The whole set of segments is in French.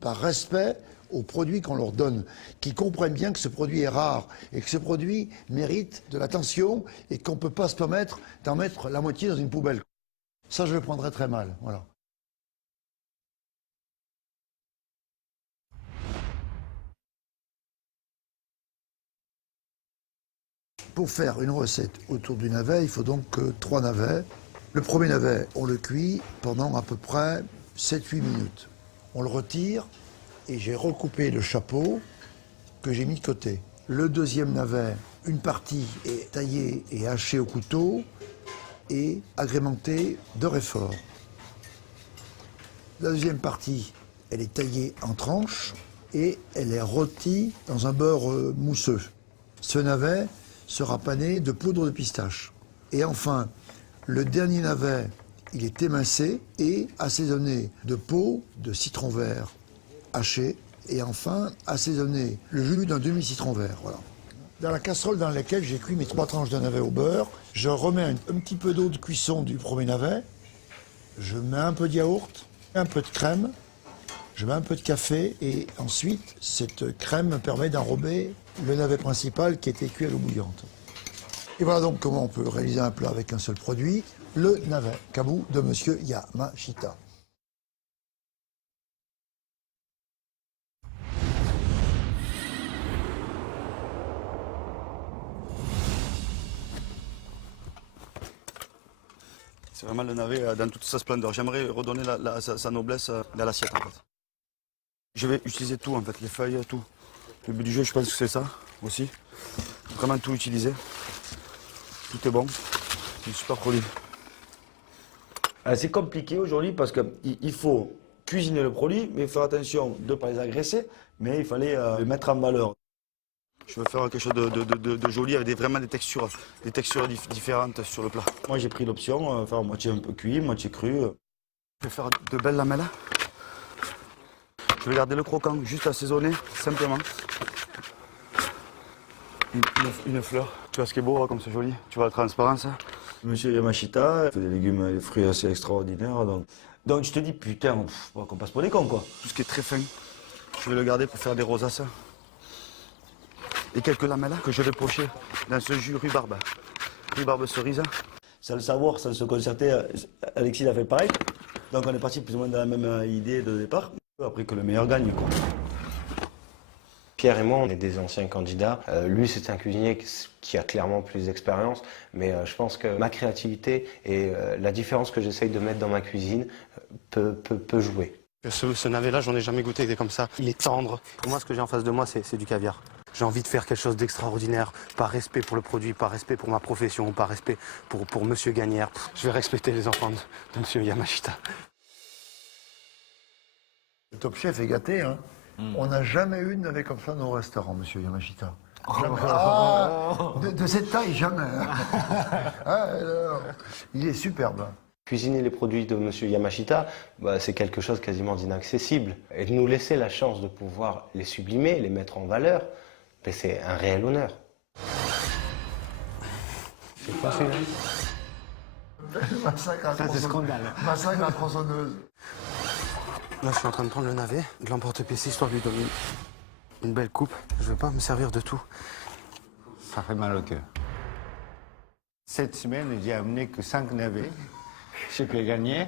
par respect aux produits qu'on leur donne, qu'ils comprennent bien que ce produit est rare et que ce produit mérite de l'attention et qu'on ne peut pas se permettre d'en mettre la moitié dans une poubelle. Ça, je le prendrais très mal, voilà. Pour faire une recette autour du navet, il faut donc 3 navets. Le premier navet, on le cuit pendant à peu près 7-8 minutes. On le retire et j'ai recoupé le chapeau que j'ai mis de côté. Le deuxième navet, une partie est taillée et hachée au couteau et agrémentée de réfort. La deuxième partie, elle est taillée en tranches et elle est rôtie dans un beurre mousseux. Ce navet sera pané de poudre de pistache. Et enfin, le dernier navet, il est émincé et assaisonné de peau de citron vert haché. Et enfin, assaisonné le jus d'un demi-citron vert. Voilà. Dans la casserole dans laquelle j'ai cuit mes 3 tranches de navet au beurre, je remets un petit peu d'eau de cuisson du premier navet. Je mets un peu de yaourt, un peu de crème, je mets un peu de café et ensuite, cette crème me permet d'enrober le navet principal qui était cuit à l'eau bouillante. Et voilà donc comment on peut réaliser un plat avec un seul produit, le navet kabu de Monsieur Yamashita. C'est vraiment le navet dans toute sa splendeur. J'aimerais redonner sa noblesse dans l'assiette en fait. Je vais utiliser tout en fait, les feuilles, tout. Le but du jeu, je pense que c'est ça aussi. Vraiment tout utiliser. Tout est bon. C'est super produit. C'est compliqué aujourd'hui parce qu'il faut cuisiner le produit, mais faire attention de ne pas les agresser, mais il fallait les mettre en valeur. Je veux faire quelque chose de joli avec vraiment des textures différentes sur le plat. Moi j'ai pris l'option, faire moitié un peu cuit, moitié cru. Je vais faire de belles lamelles. Je vais garder le croquant, juste assaisonné, simplement. Une fleur. Tu vois ce qui est beau, comme c'est joli. Tu vois la transparence. Monsieur Yamashita, il fait des légumes et des fruits assez extraordinaires. Donc je te dis, putain, qu'on passe pour des cons, quoi. Tout ce qui est très fin, je vais le garder pour faire des rosaces. Et quelques lamelles que je vais pocher dans ce jus rhubarbe. Rhubarbe cerise. Sans le savoir, sans se concerter, Alexis a fait pareil. Donc on est parti plus ou moins dans la même idée de départ. Après que le meilleur gagne, quoi. Pierre et moi, on est des anciens candidats. Lui, c'est un cuisinier qui a clairement plus d'expérience, mais je pense que ma créativité et la différence que j'essaye de mettre dans ma cuisine peut jouer. Ce navet-là, j'en ai jamais goûté, il est comme ça. Il est tendre. Pour moi, ce que j'ai en face de moi, c'est du caviar. J'ai envie de faire quelque chose d'extraordinaire, par respect pour le produit, par respect pour ma profession, par respect pour Monsieur Gagnère. Je vais respecter les enfants de Monsieur Yamashita. Le Top Chef est gâté, hein. On n'a jamais eu de navet comme ça dans nos restaurants, Monsieur Yamashita. Jamais. Ah, de cette taille, jamais. Ah, alors, il est superbe. Cuisiner les produits de Monsieur Yamashita, c'est quelque chose quasiment d'inaccessible. Et de nous laisser la chance de pouvoir les sublimer, les mettre en valeur, c'est un réel honneur. C'est quoi celui-là? Massacre à Massacre à tronçonneuse. Là, je suis en train de prendre le navet, de l'emporte-pièce, histoire de lui donner une belle coupe. Je vais pas me servir de tout. Ça fait mal au cœur. Cette semaine, j'ai amené que 5 navets. Ce qui est gagné.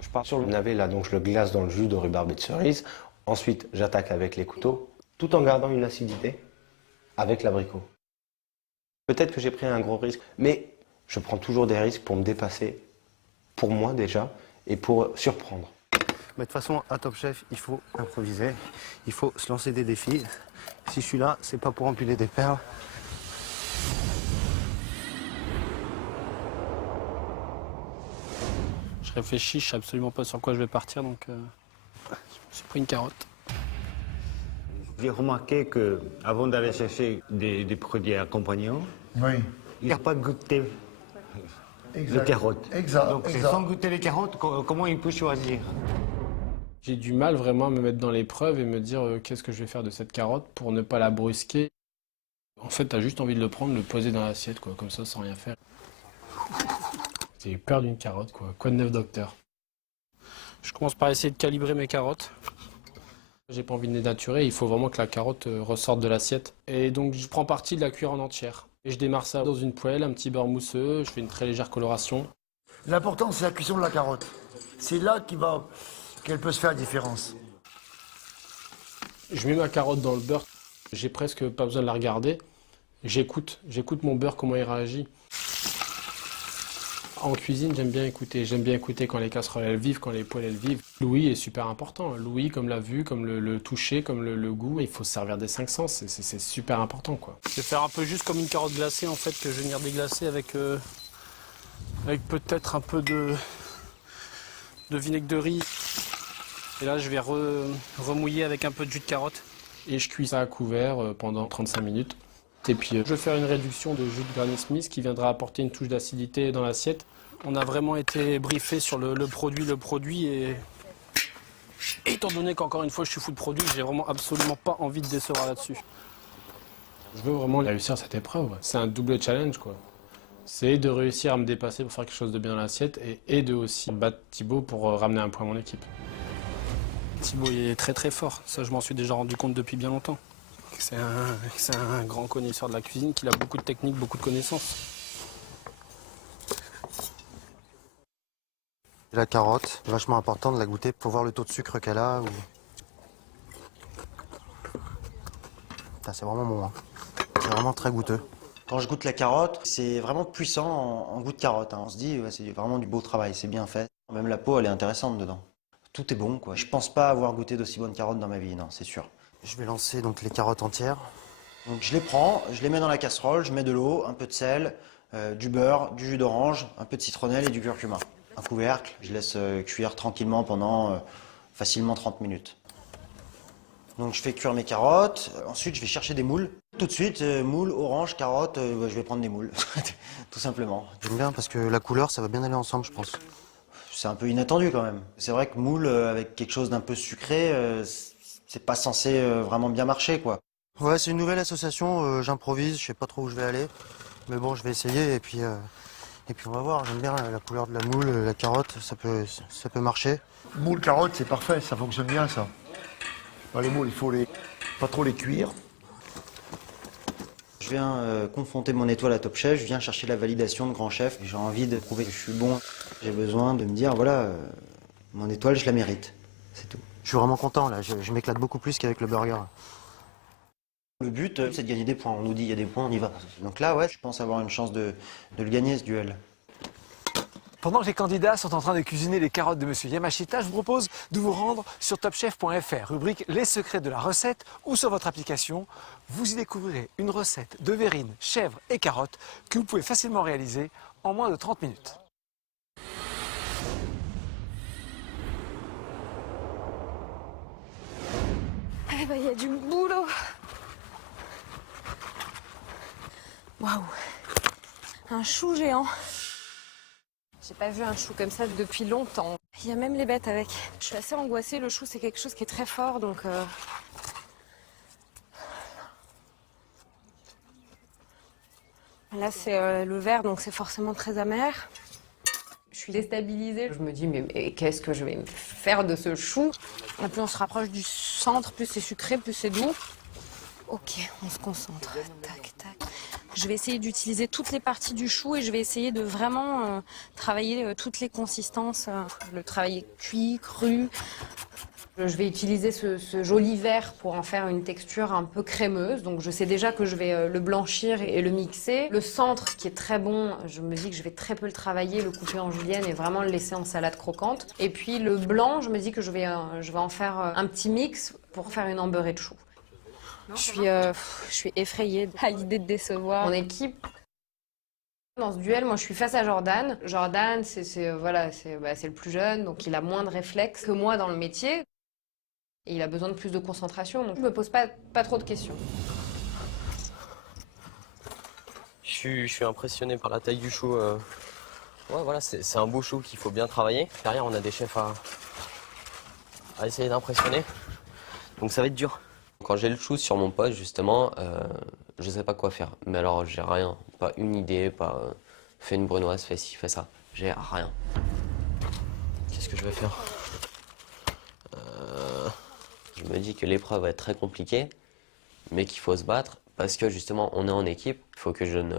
Je pars sur le navet là, donc je le glace dans le jus de rhubarbe et de cerise. Ensuite, j'attaque avec les couteaux, tout en gardant une acidité avec l'abricot. Peut-être que j'ai pris un gros risque, mais je prends toujours des risques pour me dépasser, pour moi déjà, et pour surprendre. Mais de toute façon, à Top Chef, il faut improviser, il faut se lancer des défis. Si je suis là, c'est pas pour empiler des perles. Je réfléchis, je sais absolument pas sur quoi je vais partir, donc je me suis pris une carotte. J'ai remarqué que avant d'aller chercher des produits accompagnants, Oui. il n'y a pas goûté les carottes. Exact. Donc c'est sans goûter les carottes, comment il peut choisir? J'ai du mal vraiment à me mettre dans l'épreuve et me dire qu'est-ce que je vais faire de cette carotte pour ne pas la brusquer. En fait, t'as juste envie de le prendre, le poser dans l'assiette, quoi, comme ça, sans rien faire. J'ai eu peur d'une carotte, quoi. Quoi de neuf, docteur? Je commence par essayer de calibrer mes carottes. J'ai pas envie de dénaturer, il faut vraiment que la carotte ressorte de l'assiette. Et donc je prends partie de la cuire en entière. Et je démarre ça dans une poêle, un petit beurre mousseux, je fais une très légère coloration. L'important, c'est la cuisson de la carotte. C'est là qu'elle peut se faire la différence. Je mets ma carotte dans le beurre, j'ai presque pas besoin de la regarder. J'écoute mon beurre, comment il réagit. En cuisine, j'aime bien écouter quand les casseroles elles vivent, quand les poêles elles vivent. L'ouïe est super important. L'ouïe, comme la vue, comme le toucher, comme le goût. Il faut se servir des 5 sens, c'est super important, quoi. Je vais faire un peu juste comme une carotte glacée, en fait, que je vais venir déglacer avec peut-être un peu de vinaigre de riz. Et là, je vais remouiller avec un peu de jus de carotte. Et je cuis ça à couvert pendant 35 minutes. Et puis, je vais faire une réduction de jus de Granny Smith qui viendra apporter une touche d'acidité dans l'assiette. On a vraiment été briefé sur le produit et étant donné qu'encore une fois je suis fou de produit, j'ai vraiment absolument pas envie de décevoir là-dessus. Je veux vraiment réussir cette épreuve. C'est un double challenge, quoi. C'est de réussir à me dépasser pour faire quelque chose de bien dans l'assiette et de aussi battre Thibaut pour ramener un point à mon équipe. Thibaut il est très très fort, ça je m'en suis déjà rendu compte depuis bien longtemps. C'est un grand connaisseur de la cuisine, qu'il a beaucoup de techniques, beaucoup de connaissances. La carotte, vachement important de la goûter pour voir le taux de sucre qu'elle a. C'est vraiment bon, hein. C'est vraiment très goûteux. Quand je goûte la carotte, c'est vraiment puissant en goût de carotte, hein. On se dit, ouais, c'est vraiment du beau travail, c'est bien fait. Même la peau, elle est intéressante dedans. Tout est bon, quoi. Je pense pas avoir goûté d'aussi bonnes carottes dans ma vie, non, c'est sûr. Je vais lancer donc les carottes entières. Donc je les prends, je les mets dans la casserole, je mets de l'eau, un peu de sel, du beurre, du jus d'orange, un peu de citronnelle et du curcuma. Un couvercle, je laisse cuire tranquillement pendant facilement 30 minutes. Donc je fais cuire mes carottes, ensuite je vais chercher des moules. Tout de suite, moules, orange, carottes, je vais prendre des moules, tout simplement. J'aime bien parce que la couleur, ça va bien aller ensemble, je pense. C'est un peu inattendu quand même. C'est vrai que moule avec quelque chose d'un peu sucré, c'est pas censé vraiment bien marcher, quoi. Ouais, c'est une nouvelle association, j'improvise, je sais pas trop où je vais aller. Mais bon, je vais essayer et puis on va voir. J'aime bien la couleur de la moule, la carotte, ça peut marcher. Moule, carotte, c'est parfait, ça fonctionne bien, ça. Dans les moules, il faut pas trop les cuire. Je viens confronter mon étoile à Top Chef, je viens chercher la validation de grand chef. J'ai envie de prouver que je suis bon. J'ai besoin de me dire, voilà, mon étoile, je la mérite. C'est tout. Je suis vraiment content, là. Je m'éclate beaucoup plus qu'avec le burger. Le but, c'est de gagner des points. On nous dit, il y a des points, on y va. Donc là, ouais, je pense avoir une chance de le gagner, ce duel. Pendant que les candidats sont en train de cuisiner les carottes de Monsieur Yamashita, je vous propose de vous rendre sur topchef.fr, rubrique Les secrets de la recette, ou sur votre application. Vous y découvrirez une recette de verrine, chèvre et carottes que vous pouvez facilement réaliser en moins de 30 minutes. Eh ben, y a du boulot. Waouh. Un chou géant. J'ai pas vu un chou comme ça depuis longtemps. Il y a même les bêtes avec. Je suis assez angoissée, le chou c'est quelque chose qui est très fort donc... Là c'est le vert donc c'est forcément très amer. Je suis déstabilisée. Je me dis mais qu'est-ce que je vais faire de ce chou? Et plus on se rapproche du centre, plus c'est sucré, plus c'est doux. Ok, on se concentre. Tac, tac. Je vais essayer d'utiliser toutes les parties du chou et je vais essayer de vraiment travailler toutes les consistances. Le travailler cuit, cru. Je vais utiliser ce joli vert pour en faire une texture un peu crémeuse. Donc je sais déjà que je vais le blanchir et le mixer. Le centre qui est très bon, je me dis que je vais très peu le travailler, le couper en julienne et vraiment le laisser en salade croquante. Et puis le blanc, je me dis que je vais en faire un petit mix pour faire une embeurrée de chou. Je suis effrayée à l'idée de décevoir mon équipe. Dans ce duel, moi je suis face à Jordan. Jordan, c'est le plus jeune, donc il a moins de réflexes que moi dans le métier. Et il a besoin de plus de concentration, donc je me pose pas trop de questions. Je suis impressionné par la taille du chou. Ouais, voilà, c'est un beau chou qu'il faut bien travailler. Derrière, on a des chefs à essayer d'impressionner. Donc ça va être dur. Quand j'ai le chou sur mon poste, justement, je sais pas quoi faire. Mais alors, j'ai rien. Pas une idée, pas fais une brunoise, fais ci, fais ça. J'ai rien. Qu'est-ce que je vais faire? Je me dis que l'épreuve va être très compliquée, mais qu'il faut se battre parce que justement on est en équipe. Il faut que je donne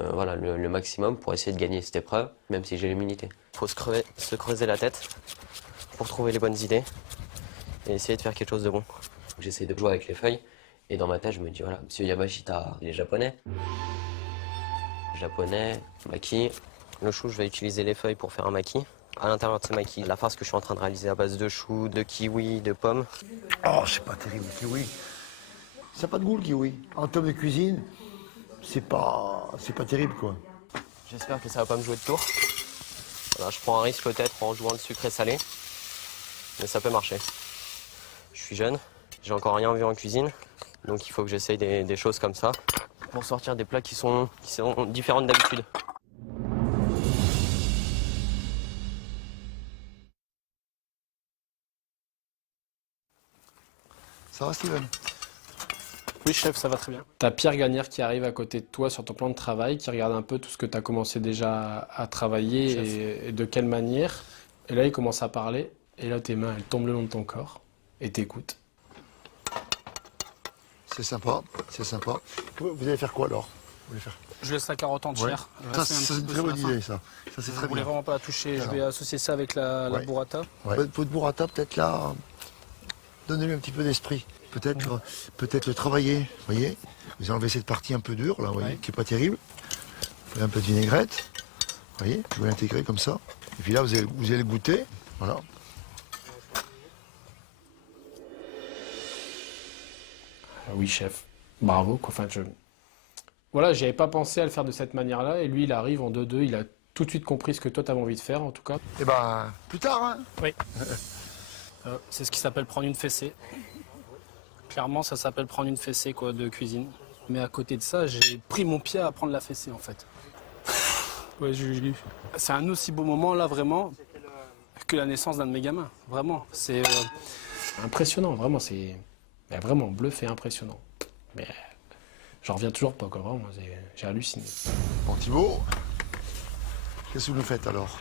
le maximum pour essayer de gagner cette épreuve, même si j'ai l'immunité. Il faut se creuser la tête pour trouver les bonnes idées et essayer de faire quelque chose de bon. J'essaie de jouer avec les feuilles et dans ma tête je me dis voilà, Monsieur Yamashita, il est japonais. Japonais, maki. Le chou, je vais utiliser les feuilles pour faire un maki. À l'intérieur de ce maki, la farce que je suis en train de réaliser à base de choux, de kiwi, de pommes. Oh, c'est pas terrible, le kiwi. Ça n'a pas de goût, le kiwi. En termes de cuisine, c'est pas terrible, quoi. J'espère que ça va pas me jouer de tour. Voilà, je prends un risque peut-être en jouant le sucré salé, mais ça peut marcher. Je suis jeune, j'ai encore rien vu en cuisine, donc il faut que j'essaye des choses comme ça pour sortir des plats qui sont différents d'habitude. Ça va, Steven? Oui, chef, ça va très bien. T'as Pierre Gagnère qui arrive à côté de toi sur ton plan de travail, qui regarde un peu tout ce que tu as commencé déjà à travailler et de quelle manière. Et là, il commence à parler, et là, tes mains, elles tombent le long de ton corps, et t'écoutes. C'est sympa, c'est sympa. Vous allez faire quoi, alors? Vous voulez faire... Je laisse la carotte entière. Ça, c'est une très bonne idée, ça. Ça, c'est Je très voulais bien. vraiment pas la toucher. Je vais associer ça avec la burrata. Votre burrata, peut-être là, donnez-lui un petit peu d'esprit. Peut-être le travailler, vous voyez. Vous enlevez cette partie un peu dure, là, vous voyez, qui n'est pas terrible. Vous faites un peu de vinaigrette, vous voyez, je vais l'intégrer comme ça. Et puis là, vous allez le goûter, voilà. Oui, chef. Bravo, quoi. Enfin, voilà, j'y avais pas pensé à le faire de cette manière-là, et lui, il arrive en 2-2, il a tout de suite compris ce que toi, t'avais envie de faire, en tout cas. Eh ben, plus tard, hein. Oui. C'est ce qui s'appelle prendre une fessée. Clairement, ça s'appelle prendre une fessée, quoi, de cuisine. Mais à côté de ça, j'ai pris mon pied à prendre la fessée, en fait. Ouais, c'est un aussi beau moment, là, vraiment, que la naissance d'un de mes gamins. Vraiment. C'est impressionnant, vraiment. C'est vraiment bluffé, impressionnant. Mais j'en reviens toujours pas, quoi, vraiment. J'ai halluciné. Bon, Thibaut, qu'est-ce que vous nous faites, alors?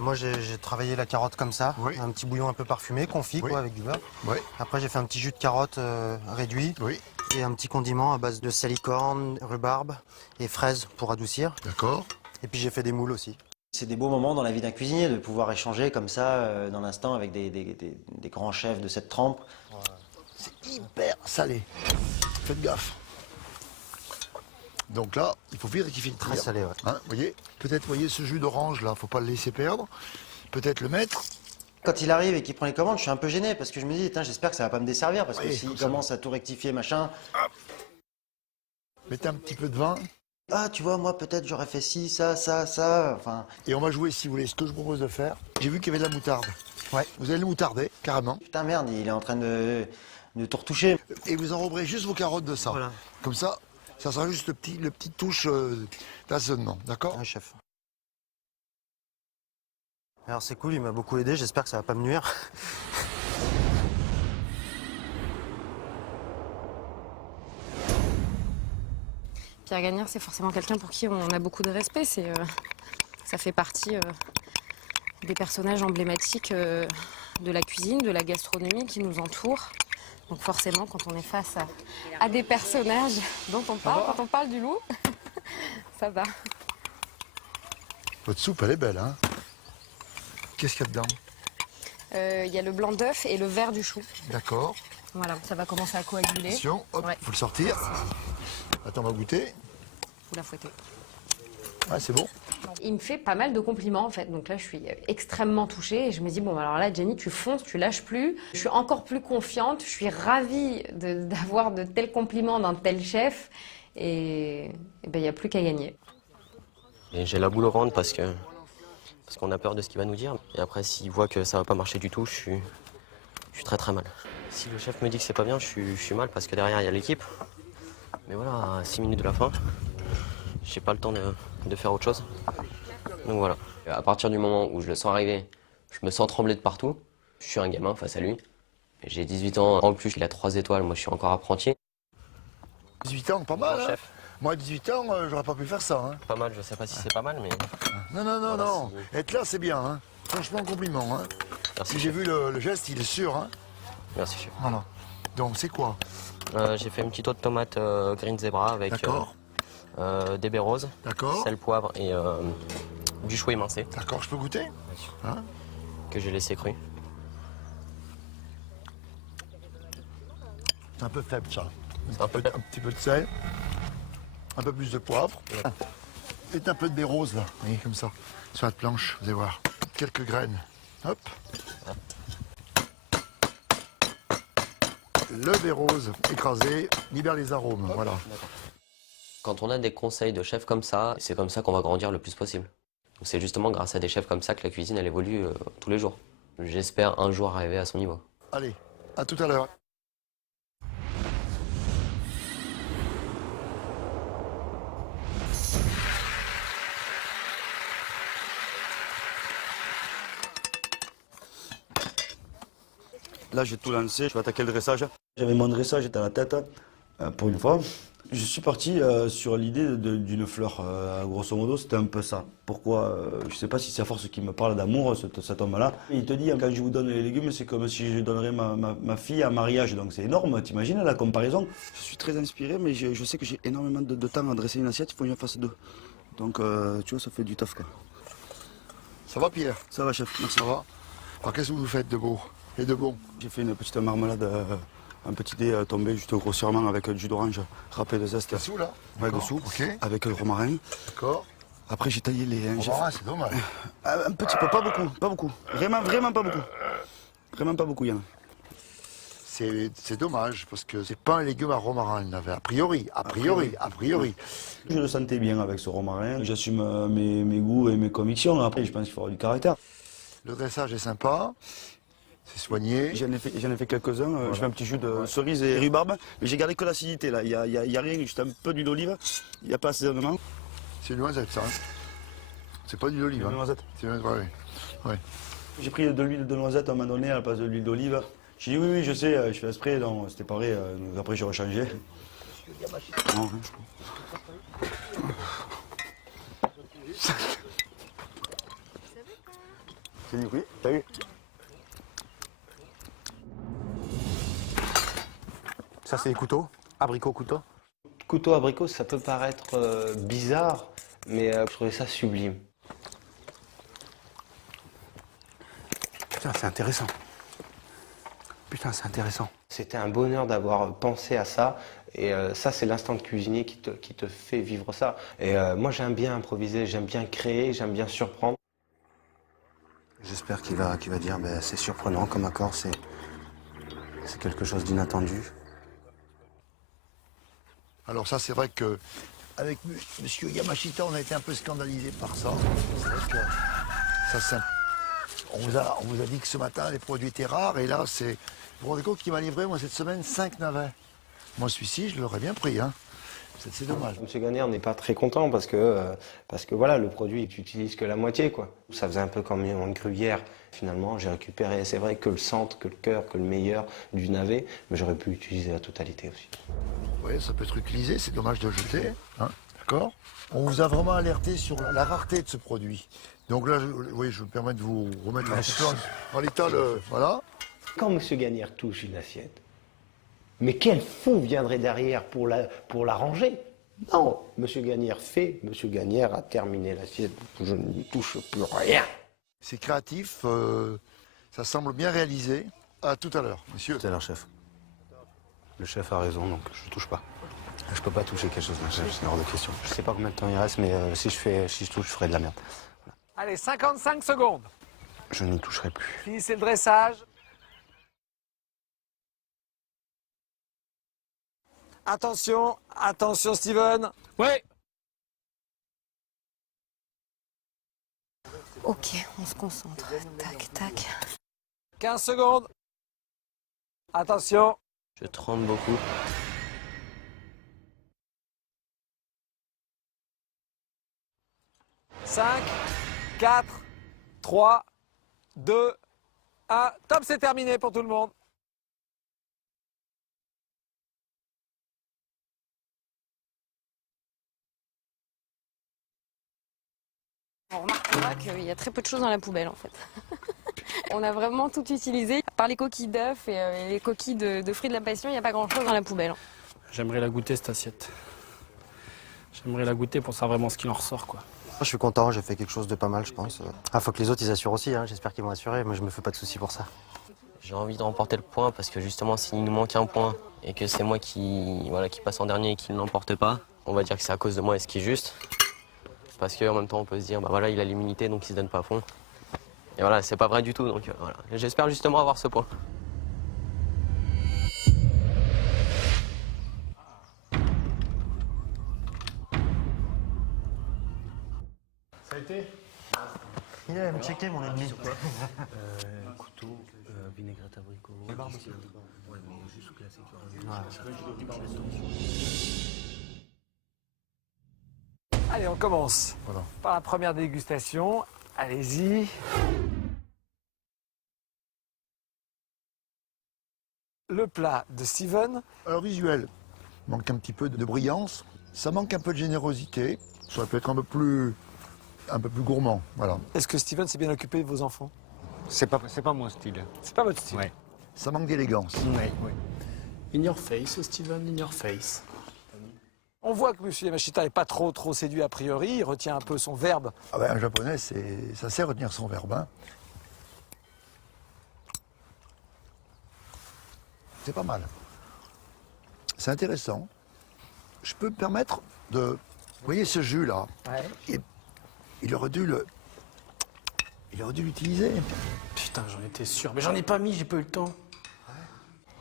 Moi, j'ai travaillé la carotte comme ça, Oui. un petit bouillon un peu parfumé, confit, Oui. quoi, avec du beurre. Oui. Après, j'ai fait un petit jus de carotte réduit Oui. et un petit condiment à base de salicorne, rhubarbe et fraises pour adoucir. D'accord. Et puis, j'ai fait des moules aussi. C'est des beaux moments dans la vie d'un cuisinier de pouvoir échanger comme ça dans l'instant avec des grands chefs de cette trempe. C'est hyper salé. Faites gaffe. Donc là, il faut vérifier le tir. Très salé, ouais. Hein, voyez, peut-être, voyez, ce jus d'orange là, faut pas le laisser perdre. Peut-être le mettre. Quand il arrive et qu'il prend les commandes, je suis un peu gêné parce que je me dis, j'espère que ça va pas me desservir parce que Oui, s'il comme ça. commence à tout rectifier, machin. Mettez un petit peu de vin. Ah, tu vois, moi peut-être j'aurais fait ci, ça, enfin. Et on va jouer, si vous voulez, ce que je vous propose de faire. J'ai vu qu'il y avait de la moutarde. Ouais. Vous allez le moutarder, carrément. Putain, merde, il est en train de tout retoucher. Et vous enroberez juste vos carottes de ça. Voilà. Comme ça, ça sera juste le petit touche d'assaisonnement, d'accord? Un chef. Alors, c'est cool, il m'a beaucoup aidé, j'espère que ça va pas me nuire. Pierre Gagnère, c'est forcément quelqu'un pour qui on a beaucoup de respect. Ça fait partie des personnages emblématiques de la cuisine, de la gastronomie qui nous entourent. Donc forcément, quand on est face à des personnages dont on parle, quand on parle du loup, ça va. Votre soupe, elle est belle, hein? Qu'est-ce qu'il y a dedans? Il y a le blanc d'œuf et le vert du chou. D'accord. Voilà, ça va commencer à coaguler. Attention, hop, Ouais. faut le sortir. Attends, on va goûter. Vous la fouettez. Ouais, c'est bon. Il me fait pas mal de compliments en fait, donc là je suis extrêmement touchée et je me dis bon alors là Jenny tu fonces, tu lâches plus, je suis encore plus confiante, je suis ravie d'avoir de tels compliments d'un tel chef et ben il n'y a plus qu'à gagner. Et j'ai la boule au ventre parce qu'on a peur de ce qu'il va nous dire. Et après, s'il voit que ça va pas marcher du tout, je suis très très mal. Si le chef me dit que c'est pas bien, je suis mal parce que derrière il y a l'équipe. Mais voilà, à 6 minutes de la fin, j'ai pas le temps de faire autre chose. Donc voilà. À partir du moment où je le sens arriver, je me sens trembler de partout. Je suis un gamin face à lui. J'ai 18 ans, en plus il a 3 étoiles, moi je suis encore apprenti. 18 ans, pas mal, Bon, hein? chef. Moi, à 18 ans, j'aurais pas pu faire ça, hein? Pas mal, je sais pas si c'est pas mal, mais Non, non, non, Voilà, non. Être là, c'est bien, hein? Franchement, compliment, hein? merci Si j'ai chef. vu le geste, il est sûr, hein? Merci chef. Non, non. Donc c'est quoi? J'ai fait une petite eau de tomate Green Zebra avec D'accord. des baies roses, D'accord. sel, poivre et du chou émincé D'accord, je peux goûter? Hein? que j'ai laissé cru. C'est un peu faible ça. C'est un peu faible. Un petit peu de sel, un peu plus de poivre, et un peu de baies roses là, vous voyez, comme ça, sur la planche, vous allez voir. Quelques graines, hop. Le baie rose écrasé libère les arômes, voilà. Quand on a des conseils de chefs comme ça, c'est comme ça qu'on va grandir le plus possible. C'est justement grâce à des chefs comme ça que la cuisine elle évolue tous les jours. J'espère un jour arriver à son niveau. Allez, à tout à l'heure. Là, j'ai tout lancé, je vais attaquer le dressage. J'avais mon dressage dans la tête, pour une fois. Je suis parti sur l'idée d'une fleur. Grosso modo, c'était un peu ça. Pourquoi je ne sais pas si c'est à force qui me parle d'amour, cet homme-là. Il te dit, quand je vous donne les légumes, c'est comme si je donnerais ma fille en mariage. Donc c'est énorme, t'imagines la comparaison? Je suis très inspiré, mais je sais que j'ai énormément de temps à dresser une assiette, il faut que j'en fasse deux. Donc, tu vois, ça fait du taf, quoi. Ça va, Pierre? Ça va, chef, merci. Ça va. Alors qu'est-ce que vous faites de beau et de bon? J'ai fait une petite marmelade, un petit dé tombé juste grossièrement avec du jus d'orange râpé de zeste. Dessous, là? Ouais, D'accord. dessous, Ok. avec le romarin. D'accord. Après, j'ai taillé les... C'est dommage. Un petit peu, pas beaucoup, pas beaucoup. Vraiment, vraiment pas beaucoup. Vraiment pas beaucoup, Yann. C'est dommage, parce que c'est pas un légume à romarin, le navet. A priori. Je le sentais bien avec ce romarin. J'assume mes goûts et mes convictions. Après, je pense qu'il faut avoir du caractère. Le dressage est sympa. C'est soigné. J'en ai fait quelques-uns. Voilà. Je fais un petit jus de cerise et rhubarbe. Mais j'ai gardé que l'acidité, là. Il y a rien, juste un peu d'huile d'olive. Il n'y a pas assaisonnement. C'est une noisette, ça. Hein. C'est pas d'huile d'olive. Une noisette. C'est une noisette, ouais. J'ai pris de l'huile de noisette à un moment donné à la place de l'huile d'olive. J'ai dit oui, je sais, je fais exprès, donc c'était pareil. Donc après, j'ai rechangé. Non, rien, je crois. C'est du oui, t'as vu? Ça, c'est les couteaux, abricot couteau. Couteau abricot, ça peut paraître bizarre, mais je trouvais ça sublime. Putain, c'est intéressant. Putain, c'est intéressant. C'était un bonheur d'avoir pensé à ça. Et ça, c'est l'instant de cuisinier qui te fait vivre ça. Et moi, j'aime bien improviser, j'aime bien créer, j'aime bien surprendre. J'espère qu'il va dire, ben, c'est surprenant comme accord, c'est quelque chose d'inattendu. Alors ça, c'est vrai que avec Monsieur Yamashita, on a été un peu scandalisé par ça. C'est vrai que ça, on vous a dit que ce matin, les produits étaient rares, et là, c'est... Vous vous rendez compte qu'il m'a livré, moi, cette semaine, 5 navets. Moi, celui-ci, je l'aurais bien pris, hein. C'est dommage. Monsieur Gagnère n'est pas très content parce que voilà, le produit, tu n'utilises que la moitié, quoi. Ça faisait un peu comme une gruyère. Finalement, j'ai récupéré, c'est vrai, que le centre, que le cœur, que le meilleur du navet, mais j'aurais pu utiliser la totalité aussi. Oui, ça peut être utilisé, c'est dommage de le jeter, hein, d'accord? On vous a vraiment alerté sur la rareté de ce produit. Donc là, oui, je me permets de vous remettre un petit peu en l'état, voilà. Quand Monsieur Gagnère touche une assiette, mais quel fou viendrait derrière pour la ranger? Non, Monsieur Gagnère fait, Monsieur Gagnère a terminé l'assiette, je ne touche plus rien. C'est créatif, ça semble bien réalisé. À tout à l'heure, monsieur. Tout à l'heure, chef. Le chef a raison, donc je touche pas. Je peux pas toucher quelque chose d'un chef, c'est hors de question. Je sais pas combien de temps il reste, mais si je touche, je ferai de la merde. Allez, 55 secondes. Je n'y toucherai plus. Finissez le dressage. Attention, attention Steven. Ouais. Ok, on se concentre. Tac, tac. 15 secondes. Attention. Je tremble beaucoup. « 5, 4, 3, 2, 1. Top, c'est terminé pour tout le monde. On remarquera qu'il y a très peu de choses dans la poubelle en fait. On a vraiment tout utilisé. Par les coquilles d'œufs et les coquilles de fruits de la passion, il n'y a pas grand-chose dans la poubelle. J'aimerais la goûter cette assiette. J'aimerais la goûter pour savoir vraiment ce qu'il en ressort, quoi. Je suis content, j'ai fait quelque chose de pas mal, je pense. Ah, faut que les autres ils assurent aussi, hein. J'espère qu'ils vont assurer, mais je me fais pas de soucis pour ça. J'ai envie de remporter le point parce que justement, s'il nous manque un point et que c'est moi qui passe en dernier et qui ne l'emporte pas, on va dire que c'est à cause de moi et ce qui est juste. Parce qu'en même temps, on peut se dire, bah voilà, il a l'immunité donc il se donne pas à fond. Et voilà, c'est pas vrai du tout, donc voilà. J'espère justement avoir ce point. Ça a été? Il va me checker, mon ennemi. Couteau, vinaigrette abricot. Allez, on commence par la première dégustation. Allez-y. Le plat de Steven. Alors visuel, manque un petit peu de brillance, ça manque un peu de générosité, ça aurait pu être un peu plus gourmand, voilà. Est-ce que Steven s'est bien occupé de vos enfants? C'est pas mon style. C'est pas votre style. Ouais. Ça manque d'élégance. Oui, oui. In your face, Steven, in your face. On voit que M. Yamashita n'est pas trop séduit a priori, il retient un peu son verbe. Ah ben, un japonais, ça sait retenir son verbe. Hein. C'est pas mal. C'est intéressant. Je peux me permettre de... Vous voyez ce jus-là, il aurait dû l'utiliser. Putain, j'en étais sûr. Mais j'en ai pas mis, j'ai pas eu le temps.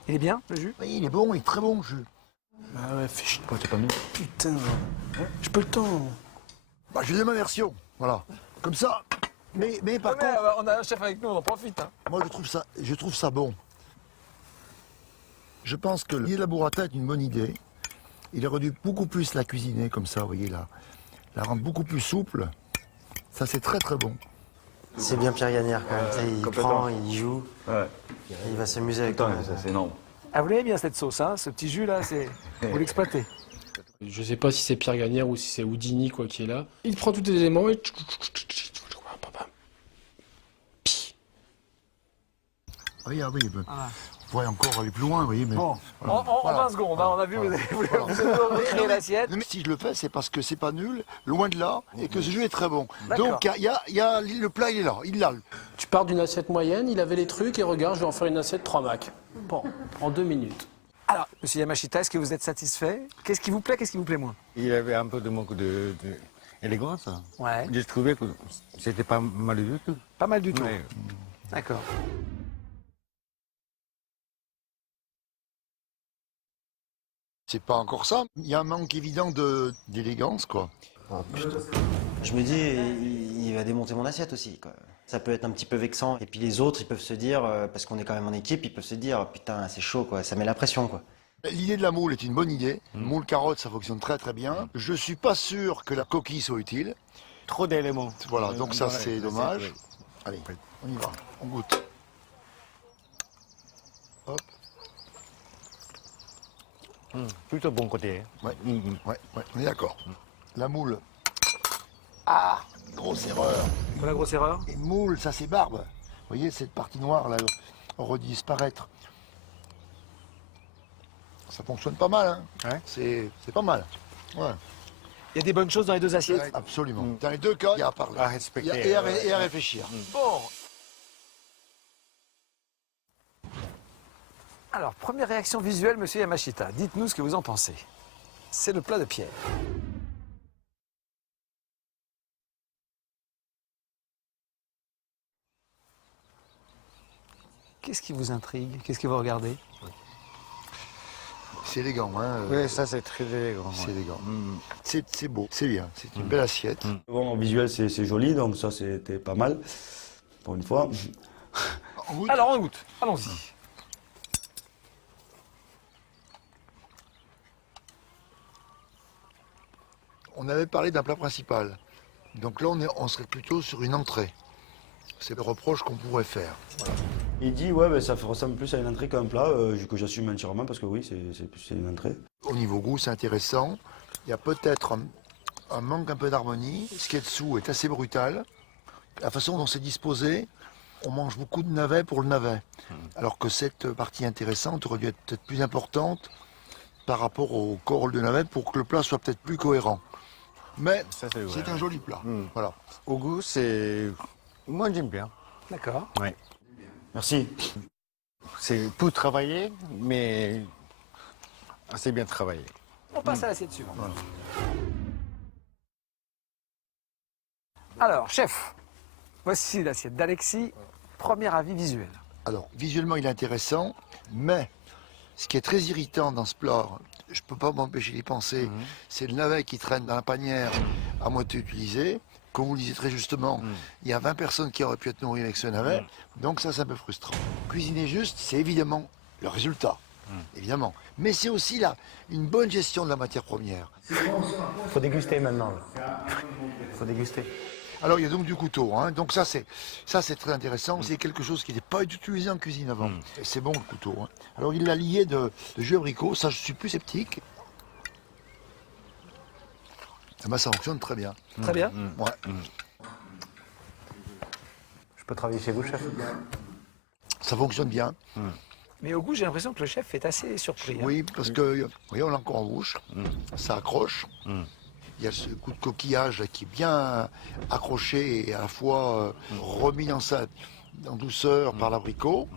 Il est bien, le jus? Oui, il est bon, il est très bon, le jus. Ah ouais, fais chier. T'es pas mis. Putain, j'ai pas eu le temps. Bah, je vais donner ma version, voilà. Comme ça. Mais par Mais, contre, on a un chef avec nous, on en profite. Hein. moi je trouve ça bon. Je pense que l'idée de la burrata est une bonne idée. Il aurait dû beaucoup plus la cuisiner comme ça, vous voyez, la rendre beaucoup plus souple. Ça, c'est très très bon. C'est bien Pierre Gagnère quand même. Tu sais, il prend, il joue, Ouais. il va s'amuser avec toi. Ça, c'est énorme. Ah, vous l'aimez bien cette sauce, hein? Ce petit jus là, vous l'exploitez. Je sais pas si c'est Pierre Gagnère ou si c'est Houdini quoi qui est là. Il prend tous les éléments et... Oui, ah oui, vous pourriez encore aller plus loin, vous voyez. Mais, Bon, voilà. en Voilà. 20 secondes, hein, on a vu, vous avez créé l'assiette. Mais si je le fais, c'est parce que c'est pas nul, loin de là, et que ce jus est très bon. D'accord. Donc, le plat, il est là, il l'a. Tu pars d'une assiette moyenne, il avait les trucs et regarde, je vais en faire une assiette 3 macs. Bon, en 2 minutes. Alors, monsieur Yamashita, est-ce que vous êtes satisfait? Qu'est-ce qui vous plaît, qu'est-ce qui vous plaît moins? Il avait un peu de manque d'élégance. Ouais. J'ai trouvé que c'était pas mal du tout. Pas mal du tout. Ouais. D'accord. C'est pas encore ça. Il y a un manque évident d'élégance, quoi. Je me dis, il va démonter mon assiette aussi, quoi. Ça peut être un petit peu vexant. Et puis les autres, ils peuvent se dire, parce qu'on est quand même en équipe, ils peuvent se dire, putain, c'est chaud, quoi. Ça met la pression, quoi. L'idée de la moule est une bonne idée. Moule carotte, ça fonctionne très très bien. Je suis pas sûr que la coquille soit utile. Trop d'éléments. Voilà, donc ça Ouais, c'est dommage. Allez, on y va, on goûte. Hop. Plutôt bon côté. Ouais, ouais, on est d'accord. La moule. Ah, grosse erreur. Pour la grosse erreur? Et moule, ça c'est barbe. Vous voyez cette partie noire là, redisparaître. Ça fonctionne pas mal, hein. Ouais. C'est pas mal. Ouais. Il y a des bonnes choses dans les deux assiettes? Absolument. Dans les deux cas, il y a à parler. À respecter. Et à réfléchir. Bon. Alors, première réaction visuelle, monsieur Yamashita. Dites-nous ce que vous en pensez. C'est le plat de Pierre. Qu'est-ce qui vous intrigue? Qu'est-ce que vous regardez? C'est élégant, hein. Oui, ça c'est très élégant. C'est élégant. C'est beau, c'est bien. C'est une belle assiette. Bon, en visuel, c'est joli, donc ça, c'était pas mal, pour une fois. Alors, on goûte. Allons-y. On avait parlé d'un plat principal. Donc là, on serait plutôt sur une entrée. C'est le reproche qu'on pourrait faire. Voilà. Il dit, ouais, ben, ça ressemble plus à une entrée qu'à un plat, que j'assume entièrement, parce que oui, c'est une entrée. Au niveau goût, c'est intéressant. Il y a peut-être un manque un peu d'harmonie. Ce qui est dessous est assez brutal. La façon dont c'est disposé, on mange beaucoup de navets pour le navet. Alors que cette partie intéressante aurait dû être peut-être plus importante par rapport au corps de navet pour que le plat soit peut-être plus cohérent. Mais Ça, c'est vrai. c'est un joli plat. Voilà. Au goût, c'est. Moi, j'aime bien. D'accord. Ouais. Merci. C'est pour travailler, mais assez bien travaillé. On passe à l'assiette suivante. Alors, chef, voici l'assiette d'Alexis. Premier avis visuel. Alors, visuellement, il est intéressant, mais ce qui est très irritant dans ce plat, je ne peux pas m'empêcher d'y penser, c'est le navet qui traîne dans la panière à moitié utilisé. Comme vous le disiez très justement, il y a 20 personnes qui auraient pu être nourries avec ce navet, donc ça, c'est un peu frustrant. Cuisiner juste, c'est évidemment le résultat, évidemment. Mais c'est aussi là une bonne gestion de la matière première. Il faut déguster maintenant. Il faut déguster. Alors, il y a donc du couteau, hein. Donc ça, c'est très intéressant. C'est quelque chose qui n'est pas utilisé en cuisine avant. C'est bon, le couteau, hein. Alors, il l'a lié de jus abricot. Ça, je suis plus sceptique. Eh ben, ça fonctionne très bien. Très bien. Ouais. Je peux travailler chez vous, chef? Ça fonctionne bien. Mais au goût, j'ai l'impression que le chef est assez surpris. hein. Oui, parce que, vous voyez, on l'a encore en bouche. Ça accroche. Il y a ce coup de coquillage là, qui est bien accroché et à la fois remis en douceur par l'abricot.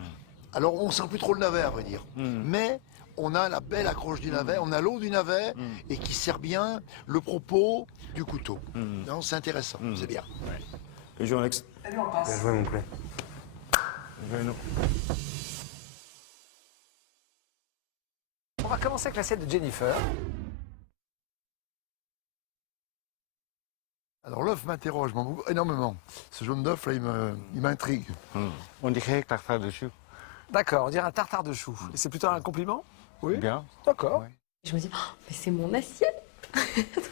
Alors, on sent plus trop le navet, à vrai dire. Mais on a la belle accroche du navet, on a l'eau du navet et qui sert bien le propos du couteau. Non, c'est intéressant, c'est bien. Et je Alex. Bien joué, mon poulet. On va commencer avec l'assiette de Jennifer. Alors l'œuf m'interroge énormément. Ce jaune d'œuf là, il m'intrigue. On dirait tartare de chou. D'accord, on dirait un tartare de chou. Et c'est plutôt un compliment? Oui. Bien. D'accord. Ouais. Je me dis, oh, mais c'est mon assiette.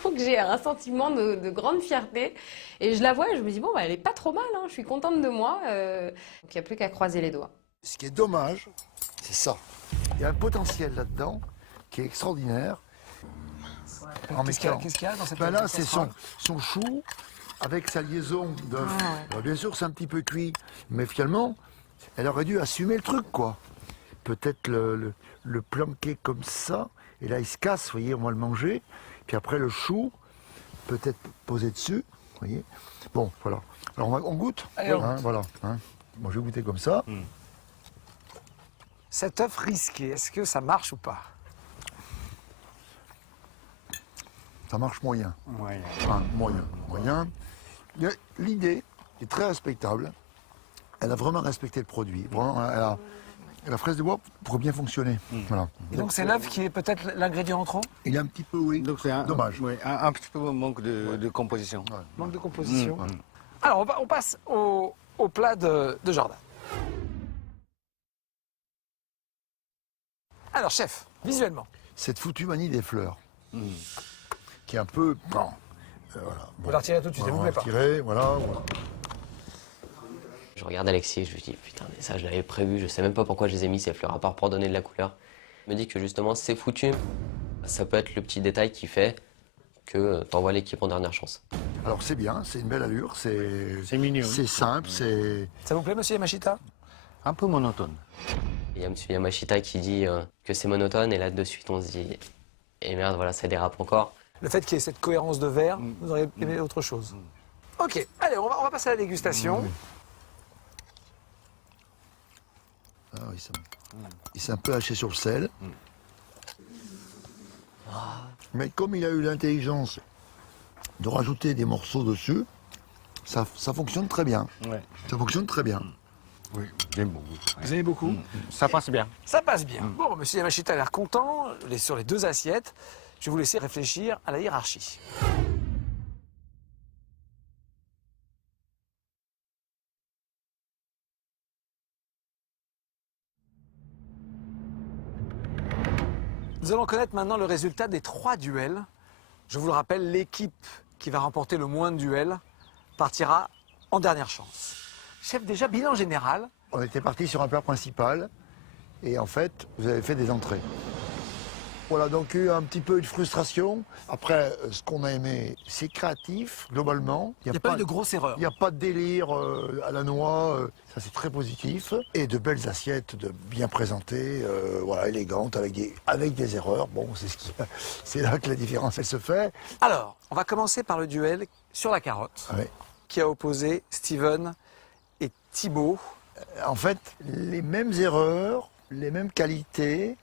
Donc j'ai un sentiment de grande fierté. Et je la vois et je me dis, bon, bah, elle est pas trop mal, hein. Je suis contente de moi. Donc il n'y a plus qu'à croiser les doigts. Ce qui est dommage, c'est ça. Il y a un potentiel là-dedans qui est extraordinaire. Qu'est-ce qu'il y a dans cette Ben là, c'est casserole son chou avec sa liaison d'œuf. Alors, bien sûr, c'est un petit peu cuit, mais finalement, elle aurait dû assumer le truc, quoi. Peut-être le planquer comme ça, et là, il se casse, vous voyez, on va le manger. Puis après, le chou, peut-être posé dessus, vous voyez. Bon, voilà. Alors, on goûte. Allez, on Hein, voilà. Hein. Bon, je vais goûter comme ça. Cet œuf risqué, est-ce que ça marche ou pas? Ça marche moyen. Ouais. Enfin, moyen. L'idée est très respectable. Elle a vraiment respecté le produit. Vraiment, la fraise de bois pourrait bien fonctionner. Voilà. Et donc c'est l'œuf qui est peut-être l'ingrédient en trop? Il est un petit peu, oui. Donc c'est Dommage. Oui, un petit peu manque de composition. Manque de composition. Alors on passe au plat de Jordan. Alors chef, visuellement. Cette foutue manie des fleurs, qui est un peu... Bon, voilà. Vous la retirez tout de suite, Voilà, vous on va plaît pas. retirer, voilà. Je regarde Alexis, je lui dis putain, mais ça je l'avais prévu, je sais même pas pourquoi je les ai mis ces fleurs, à part pour donner de la couleur. Il me dit que justement c'est foutu, ça peut être le petit détail qui fait que t'envoies l'équipe en dernière chance. Alors c'est bien, c'est une belle allure, c'est mignon. c'est simple, c'est... Ça vous plaît, monsieur Yamashita? Un peu monotone. Il y a monsieur Yamashita qui dit que c'est monotone et là de suite on se dit et merde voilà ça dérape encore. Le fait qu'il y ait cette cohérence de verre, vous auriez aimé autre chose. Ok, allez, on va passer à la dégustation. Ah oui, il s'est un peu haché sur le sel. Mais comme il a eu l'intelligence de rajouter des morceaux dessus, ça fonctionne très bien. Ouais. Ça fonctionne très bien. Oui, j'aime beaucoup. Vous aimez beaucoup? Ça passe bien. Ça passe bien. Bon, monsieur Yamashita a l'air content sur les deux assiettes. Je vais vous laisser réfléchir à la hiérarchie. Nous allons connaître maintenant le résultat des 3 duels. Je vous le rappelle, l'équipe qui va remporter le moins de duels partira en dernière chance. Chef, déjà, bilan général. On était parti sur un plat principal et en fait, vous avez fait des entrées. Voilà, donc il y a eu un petit peu de frustration. Après, ce qu'on a aimé, c'est créatif, globalement. Il n'y a pas eu de grosses erreurs. Il n'y a pas de délire à la noix, ça c'est très positif. Et de belles assiettes, bien présentées, voilà, élégantes, avec des erreurs. Bon, c'est là que la différence, elle se fait. Alors, on va commencer par le duel sur la carotte, Ouais. qui a opposé Steven et Thibaut. En fait, les mêmes erreurs, les mêmes qualités,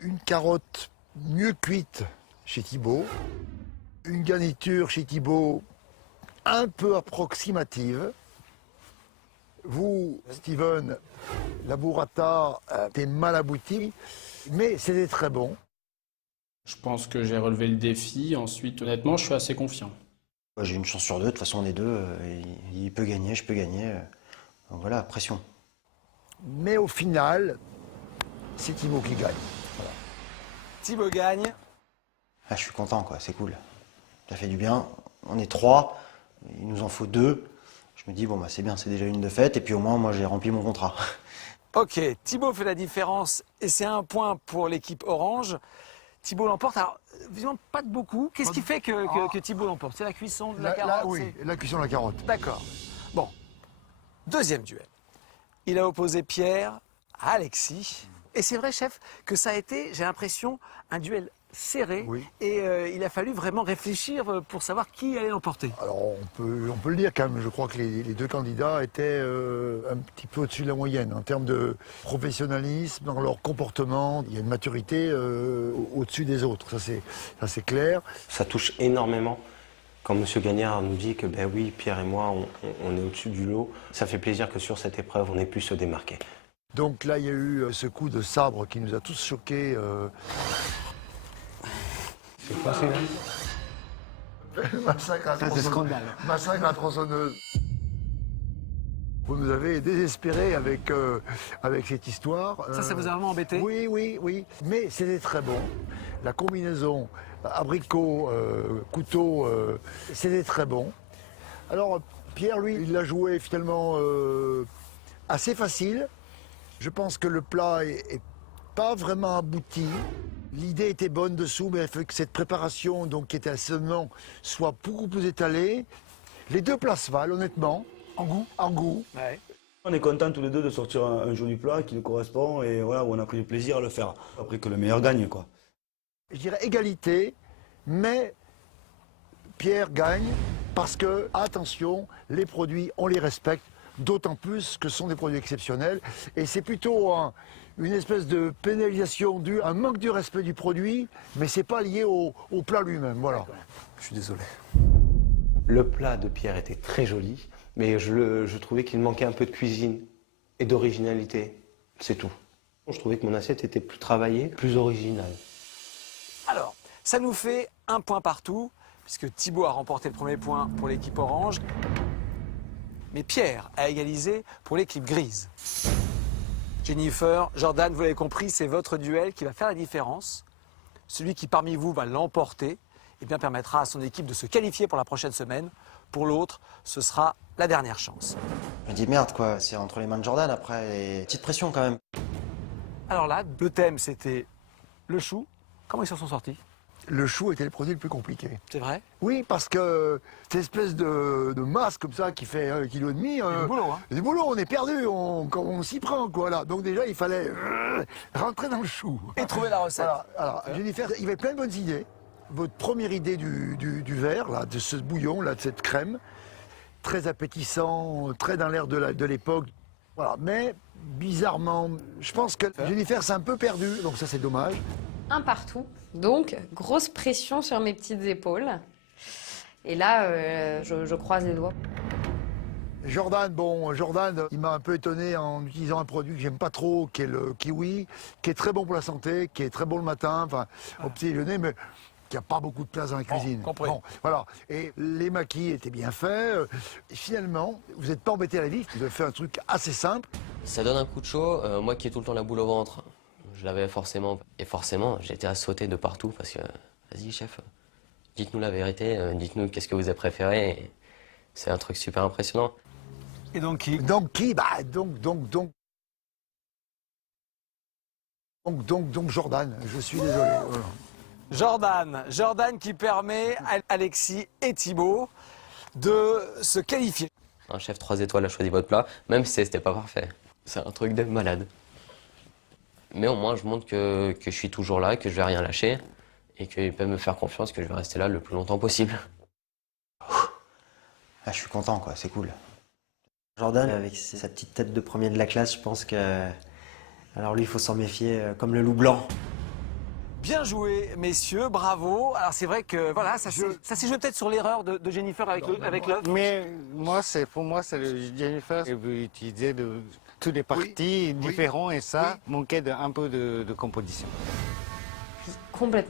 une carotte mieux cuite chez Thibaut, une garniture chez Thibaut un peu approximative. Vous, Steven, la burrata était mal aboutie, mais c'était très bon. Je pense que j'ai relevé le défi. Ensuite, honnêtement, je suis assez confiant. J'ai une chance sur deux, de toute façon on est deux, il peut gagner, je peux gagner. Donc voilà, pression. Mais au final, c'est Thibaut qui gagne. Thibaut gagne. Ah, je suis content, quoi, c'est cool. Ça fait du bien. On est 3, il nous en faut 2. Je me dis, bon, bah, c'est bien, c'est déjà une de faite, et puis au moins, moi, j'ai rempli mon contrat. Ok, Thibaut fait la différence et c'est 1 point pour l'équipe orange. Thibaut l'emporte. Alors, visiblement, pas de beaucoup. Qu'est-ce qui fait que Thibaut l'emporte? C'est la cuisson de la carotte? Oui, la cuisson de la carotte. D'accord. Bon, deuxième duel. Il a opposé Pierre à Alexis. Et c'est vrai, chef, que ça a été, j'ai l'impression, un duel serré. Oui. Et il a fallu vraiment réfléchir pour savoir qui allait l'emporter. Alors on peut le dire quand même, je crois que les deux candidats étaient un petit peu au-dessus de la moyenne en termes de professionnalisme, dans leur comportement. Il y a une maturité au-dessus des autres, ça c'est clair. Ça touche énormément quand M. Gagnard nous dit que, ben oui, Pierre et moi, on est au-dessus du lot. Ça fait plaisir que sur cette épreuve, on ait pu se démarquer. Donc là, il y a eu ce coup de sabre qui nous a tous choqués. C'est quoi celui-là? Massacre à la tronçonneuse. Vous nous avez désespérés avec cette histoire. Ça vous a vraiment embêté? Oui. Mais c'était très bon. La combinaison abricot, couteau, c'était très bon. Alors, Pierre, lui, il l'a joué finalement assez facile. Je pense que le plat est pas vraiment abouti. L'idée était bonne dessous, mais il faut que cette préparation, donc, qui était assaisonnement, soit beaucoup plus étalée. Les deux plats se valent, honnêtement. En goût. Ouais. On est contents tous les deux de sortir un joli plat qui nous correspond et voilà, où on a pris du plaisir à le faire. Après que le meilleur gagne, quoi. Je dirais égalité, mais Pierre gagne parce que, attention, les produits, on les respecte, d'autant plus que ce sont des produits exceptionnels. Et c'est plutôt une espèce de pénalisation due, un manque du respect du produit, mais c'est pas lié au plat lui-même, voilà. Je suis désolé. Le plat de Pierre était très joli, mais je trouvais qu'il manquait un peu de cuisine et d'originalité. C'est tout. Je trouvais que mon assiette était plus travaillée, plus originale. Alors, ça nous fait 1 point partout, puisque Thibaut a remporté le premier point pour l'équipe orange. Mais Pierre a égalisé pour l'équipe grise. Jennifer, Jordan, vous l'avez compris, c'est votre duel qui va faire la différence. Celui qui parmi vous va l'emporter, eh bien, permettra à son équipe de se qualifier pour la prochaine semaine. Pour l'autre, ce sera la dernière chance. Je me dis, merde, quoi, c'est entre les mains de Jordan après, et petite pression quand même. Alors là, le thème, c'était le chou. Comment ils s'en sont sortis? Le chou était le produit le plus compliqué. C'est vrai? Oui, parce que cette espèce de masse comme ça qui fait 1,5 kg, du boulot, hein. du boulot, on est perdu, on s'y prend, quoi. Là. Donc déjà, il fallait rentrer dans le chou. Et trouver la recette. Voilà. Alors, Jennifer, il y avait plein de bonnes idées. Votre première idée du verre, là, de ce bouillon, là, de cette crème, très appétissant, très dans l'air de l'époque. Voilà. Mais bizarrement, je pense que Jennifer s'est un peu perdue, donc ça c'est dommage. 1 partout. Donc, grosse pression sur mes petites épaules. Et là, je croise les doigts. Jordan, il m'a un peu étonné en utilisant un produit que j'aime pas trop, qui est le kiwi, qui est très bon pour la santé, qui est très bon le matin, enfin, au petit déjeuner, mais qui n'a pas beaucoup de place dans la cuisine. Compris. Voilà. Et les maquis étaient bien faits. Et finalement, vous n'êtes pas embêté à la vie, vous avez fait un truc assez simple. Ça donne un coup de chaud. Moi qui ai tout le temps la boule au ventre, je l'avais forcément. Et forcément, j'étais à sauter de partout parce que, vas-y chef, dites-nous la vérité, dites-nous qu'est-ce que vous avez préféré. Et c'est un truc super impressionnant. Et donc qui? Donc qui? Donc Jordan, je suis désolé. Voilà. Jordan qui permet à Alexis et Thibaut de se qualifier. Un chef 3 étoiles a choisi votre plat, même si c'était pas parfait. C'est un truc de malade. Mais au moins, je montre que je suis toujours là, que je vais rien lâcher, et qu'ils peuvent me faire confiance, que je vais rester là le plus longtemps possible. Ah, je suis content, quoi, c'est cool. Jordan, avec sa petite tête de premier de la classe, je pense que... Alors lui, il faut s'en méfier comme le loup blanc. Bien joué, messieurs, bravo. Alors c'est vrai que voilà, ça s'est joué peut-être sur l'erreur de Jennifer avec l'œuf. Mais pour moi, c'est le Jennifer qui veut utiliser tous les parties différents et ça manquait un peu de composition. Complètement.